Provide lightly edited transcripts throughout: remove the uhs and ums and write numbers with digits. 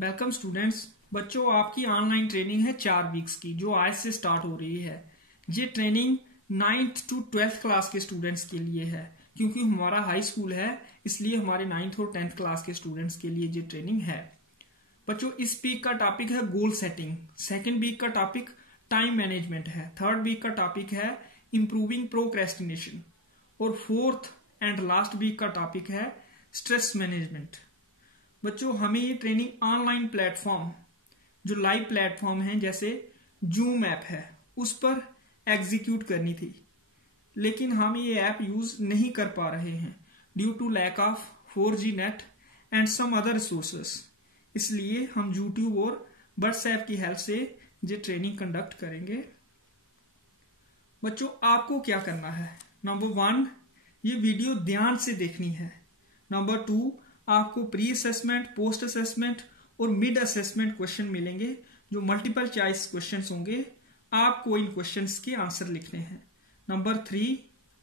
Welcome students. बच्चों, आपकी online training है 4 वीक्स की, जो आज से स्टार्ट हो रही है। ये training 9th to 12th class के स्टूडेंट्स के लिए है, क्योंकि हमारा हाई स्कूल है, इसलिए हमारे 9th और 10th क्लास के स्टूडेंट्स के लिए ये ट्रेनिंग है। बच्चों, इस वीक का टॉपिक है गोल सेटिंग, सेकेंड वीक का टॉपिक टाइम मैनेजमेंट है, थर्ड वीक का टॉपिक है इंप्रूविंग प्रोक्रेस्टिनेशन और फोर्थ एंड लास्ट वीक का टॉपिक है स्ट्रेस मैनेजमेंट। बच्चों, हमें ये ट्रेनिंग ऑनलाइन प्लेटफॉर्म, जो लाइव प्लेटफॉर्म है जैसे जूम ऐप है, उस पर एग्जीक्यूट करनी थी, लेकिन हम ये ऐप यूज नहीं कर पा रहे हैं due to lack of 4G net and some other resources. इसलिए हम यूट्यूब और व्हाट्सएप की हेल्प से ये ट्रेनिंग कंडक्ट करेंगे। बच्चों, आपको क्या करना है? नंबर 1, ये वीडियो ध्यान से देखनी है। नंबर 2, आपको प्री असेसमेंट, पोस्ट असेसमेंट और मिड असेसमेंट क्वेश्चन मिलेंगे, जो मल्टीपल चॉइस क्वेश्चंस होंगे। आपको इन क्वेश्चंस के आंसर लिखने हैं। नंबर 3,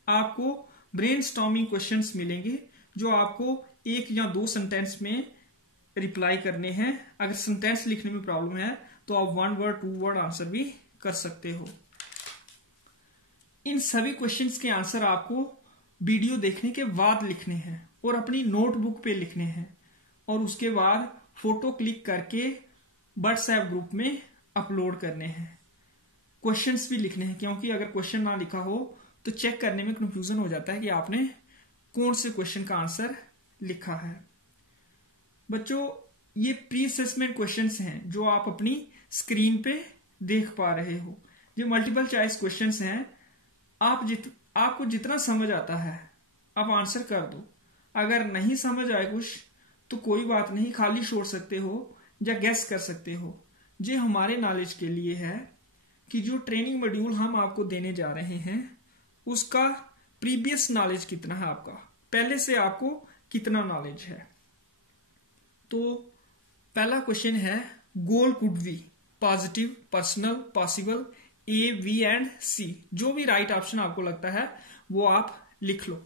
आपको ब्रेनस्टॉर्मिंग क्वेश्चंस मिलेंगे, जो आपको 1 या 2 सेंटेंस में रिप्लाई करने हैं। अगर सेंटेंस लिखने में प्रॉब्लम है तो आप 1 वर्ड 2 वर्ड आंसर भी कर सकते हो। इन सभी क्वेश्चंस के आंसर आपको वीडियो देखने के बाद लिखने हैं और अपनी नोटबुक पे लिखने हैं, और उसके बाद फोटो क्लिक करके व्हाट्सएप ग्रुप में अपलोड करने हैं। क्वेश्चंस भी लिखने हैं, क्योंकि अगर क्वेश्चन ना लिखा हो तो चेक करने में कंफ्यूजन हो जाता है कि आपने कौन से क्वेश्चन का आंसर लिखा है। बच्चों, ये प्री असेसमेंट क्वेश्चंस हैं जो आप अपनी स्क्रीन पे देख पा रहे हो। ये मल्टीपल चॉइस क्वेश्चंस हैं। आपको जितना समझ आता है आप आंसर कर दो। अगर नहीं समझ आए कुछ तो कोई बात नहीं, खाली छोड़ सकते हो या गैस कर सकते हो। ये हमारे नॉलेज के लिए है कि जो ट्रेनिंग मॉड्यूल हम आपको देने जा रहे हैं उसका प्रीवियस नॉलेज कितना है, आपका पहले से आपको कितना नॉलेज है। तो पहला क्वेश्चन है, goal could be positive, personal, possible, A, B and C। जो भी राइट ऑप्शन आपको लगता है वो आप लिख लो।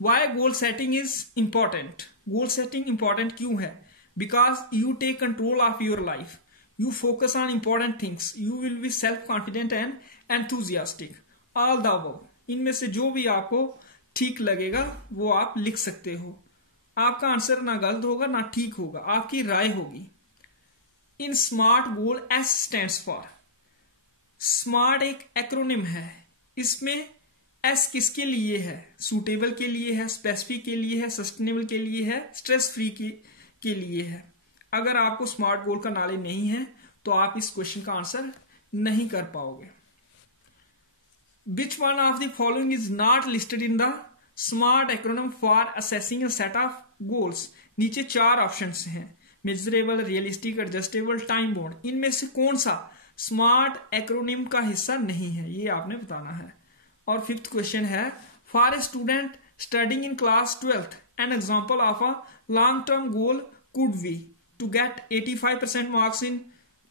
Why goal setting is important? Goal setting important क्यों है? Because you take control of your life, you focus on important things, you will be self confident and enthusiastic. All the above, इनमें से जो भी आपको ठीक लगेगा वो आप लिख सकते हो। आपका आंसर ना गलत होगा ना ठीक होगा, आपकी राय होगी। In SMART goal, S stands for. SMART एक एक्रोनिम है, इसमें S किसके लिए है? सूटेबल के लिए है, स्पेसिफिक के लिए है, सस्टेनेबल के लिए है, स्ट्रेस फ्री के लिए है। अगर आपको स्मार्ट गोल का नॉलेज नहीं है तो आप इस क्वेश्चन का आंसर नहीं कर पाओगे। Which one of the following is not listed in the smart acronym for assessing a set of goals? नीचे 4 ऑप्शंस हैं, measurable, realistic, adjustable, time bound. इनमें से कौन सा स्मार्ट एक्रोनिम का हिस्सा नहीं है, ये आपने बताना है। और 5th क्वेश्चन है, for a student studying in class 12th an example of a long term goal could be to get 85% marks in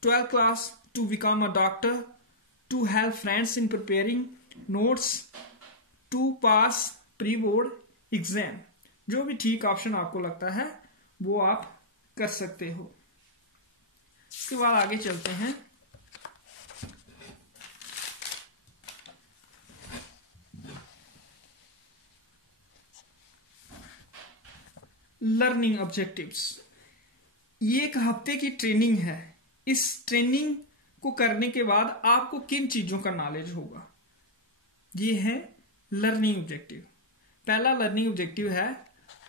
12th class, to become a doctor, to help friends in preparing notes, to pass pre board exam. जो भी ठीक option आपको लगता है वो आप कर सकते हो। इसके बाद आगे चलते हैं। Learning objectives. ये एक हफ्ते की ट्रेनिंग है। इस ट्रेनिंग को करने के बाद आपको किन चीजों का नॉलेज होगा? ये है लर्निंग ऑब्जेक्टिव। पहला लर्निंग ऑब्जेक्टिव है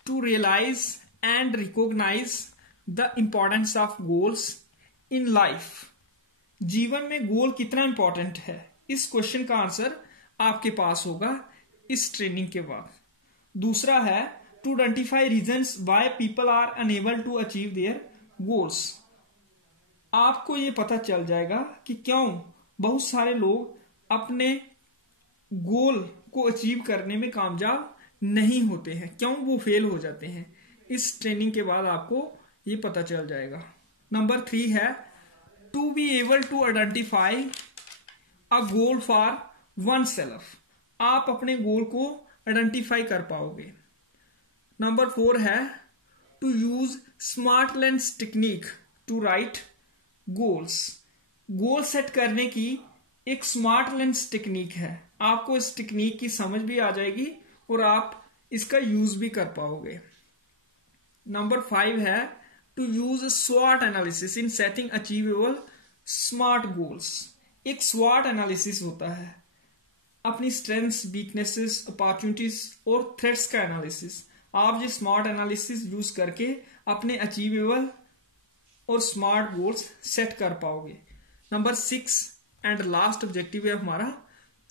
to realise and recognise the importance of goals in life. जीवन में गोल कितना इंपॉर्टेंट है, इस क्वेश्चन का आंसर आपके पास होगा इस ट्रेनिंग के बाद। दूसरा है to identify reasons why people are unable to achieve their goals. आपको ये पता चल जाएगा कि क्यों बहुत सारे लोग अपने गोल को अचीव करने में कामयाब नहीं होते हैं, क्यों वो फेल हो जाते हैं। इस ट्रेनिंग के बाद आपको ये पता चल जाएगा। नंबर 3 है to be able to identify a goal for oneself. आप अपने गोल को आइडेंटिफाई कर पाओगे। नंबर 4 है to use smart lens technique to write goals. Goal set करने की एक स्मार्ट लेंस टेक्निक है। आपको इस टेक्निक की समझ भी आ जाएगी और आप इसका यूज भी कर पाओगे। नंबर 5 है टू यूज स्वॉट analysis in setting achievable SMART goals. एक स्वॉट एनालिसिस होता है, अपनी स्ट्रेंथ्स, वीकनेसेस, अपॉर्चुनिटीज और थ्रेट्स का एनालिसिस। आप ये स्मार्ट एनालिसिस यूज करके अपने अचीवेबल और स्मार्ट गोल्स सेट कर पाओगे। नंबर 6 एंड लास्ट ऑब्जेक्टिव है हमारा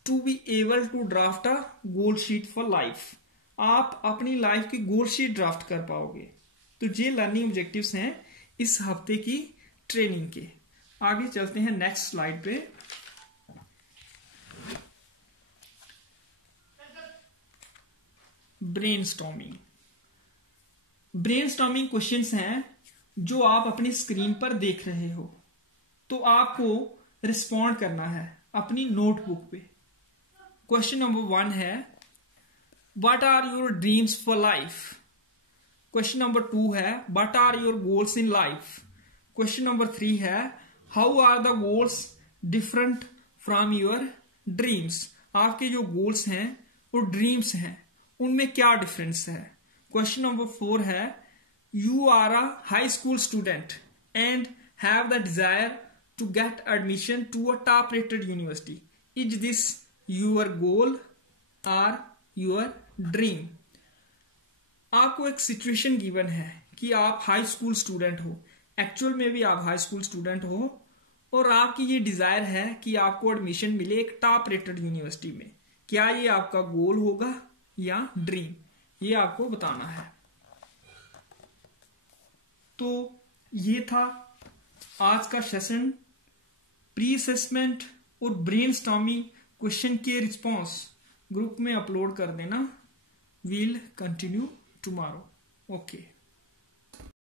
to be able to draft a goal sheet for life. आप अपनी लाइफ की गोल शीट ड्राफ्ट कर पाओगे। तो ये लर्निंग ऑब्जेक्टिव्स हैं इस हफ्ते की ट्रेनिंग के। आगे चलते हैं नेक्स्ट स्लाइड पे। ब्रेनस्टॉर्मिंग। ब्रेनस्टॉर्मिंग क्वेश्चंस हैं जो आप अपनी स्क्रीन पर देख रहे हो, तो आपको रिस्पॉन्ड करना है अपनी नोटबुक पे। क्वेश्चन नंबर 1 है what are your dreams for life. Question number 2 है what are your goals in life. Question number 3 है how are the goals different from your dreams. आपके जो गोल्स हैं और ड्रीम्स हैं उनमें क्या डिफरेंस है। क्वेश्चन नंबर 4 है you are a high school student and have the desire to get admission to a top rated university. Is this your goal or your dream. आपको एक सिचुएशन गिवन है कि आप हाई स्कूल स्टूडेंट हो, actual में भी आप high school student हो और आपकी ये डिजायर है कि आपको एडमिशन मिले एक टॉप रेटेड यूनिवर्सिटी में। क्या ये आपका गोल होगा या ड्रीम, ये आपको बताना है। तो ये था आज का सेशन। प्री असेसमेंट और ब्रेनस्टॉर्मिंग क्वेश्चन के रिस्पॉन्स ग्रुप में अपलोड कर देना। We'll continue tomorrow. ओके।